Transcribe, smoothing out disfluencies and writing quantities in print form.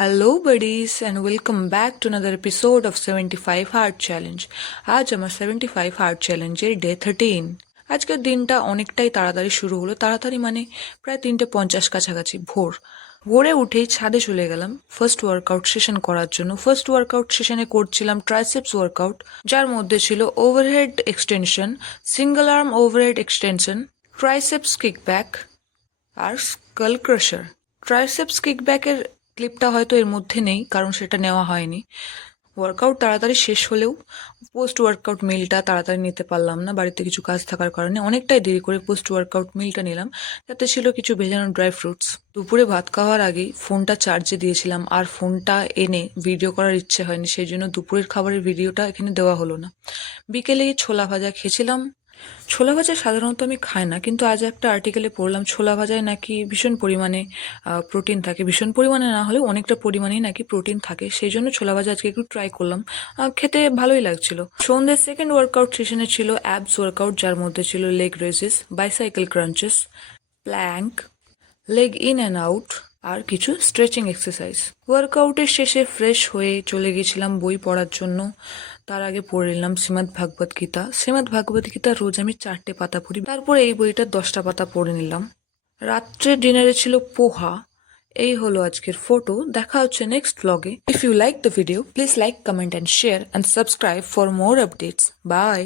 Hello buddies and welcome back to another episode of 75 Hard Challenge। আজ আমার 75 Hard চ্যালেঞ্জের day 13। আজকের দিনটা অনেকটাই তাড়াতাড়ি শুরু হলো, তাড়াতাড়ি মানে প্রায় 3:50 কাছাকাছি ভোরে উঠেই ছাদে চলে গেলাম ফার্স্ট ওয়ার্কআউট সেশন করার জন্য। ফার্স্ট ওয়ার্কআউট সেশনে করছিলাম ট্রাইসেপস ওয়ার্কআউট, যার মধ্যে ছিল overhead extension, single arm overhead extension, triceps kickback আর স্কাল ক্রাশার। ট্রাইসেপস কিকব্যাকের ক্লিপটা হয়তো এর মধ্যে নেই, কারণ সেটা নেওয়া হয়নি। ওয়ার্কআউট তাড়াতাড়ি শেষ হলেও পোস্ট ওয়ার্কআউট মিলটা তাড়াতাড়ি নিতে পারলাম না, বাড়িতে কিছু কাজ থাকার কারণে অনেকটাই দেরি করে পোস্ট ওয়ার্কআউট মিলটা নিলাম। তাতে ছিল কিছু ভেজানো ড্রাই ফ্রুটস। দুপুরে ভাত খাওয়ার আগেই ফোনটা চার্জে দিয়েছিলাম, আর ফোনটা এনে ভিডিও করার ইচ্ছে হয়নি, সেই জন্য দুপুরের খাবারের ভিডিওটা এখানে দেওয়া হলো না। বিকেলে ছোলা ভাজা খেয়েছিলাম। ছোলা ভাজা সাধারণত আমি খাই না, কিন্তু আজ একটা আর্টিকেলে পড়লাম ছোলা ভাজায় নাকি ভীষণ পরিমাণে প্রোটিন থাকে। ভীষণ পরিমাণে না হলেও অনেকটা পরিমাণেই নাকি প্রোটিন থাকে, সেই জন্য ছোলা ভাজা আজকে একটু ট্রাই করলাম। খেতে ভালোই লাগছিল। সন্ধ্যের সেকেন্ড ওয়ার্কআউট সেশনে ছিল অ্যাবস ওয়ার্কআউট, যার মধ্যে ছিল leg raises, bicycle crunches, plank, leg in and out আর কিছু স্ট্রেচিং এক্সারসাইজ। ওয়ার্কআউটের শেষে ফ্রেশ হয়ে চলে গেছিলাম বই পড়ার জন্য। তার আগে পড়ে নিলাম শ্রীমদ্ ভাগবত গীতা। শ্রীমদ্ ভাগবত গীতা রোজ আমি 4টে পাতা পড়ি, তারপরে এই বইটার 10টা পাতা পড়ে নিলাম। রাত্রে ডিনারে ছিল পোহা। এই হলো আজকের ফটো। দেখা হচ্ছে নেক্সট ব্লগে। If you like the video please like, comment and share and subscribe for more updates. By.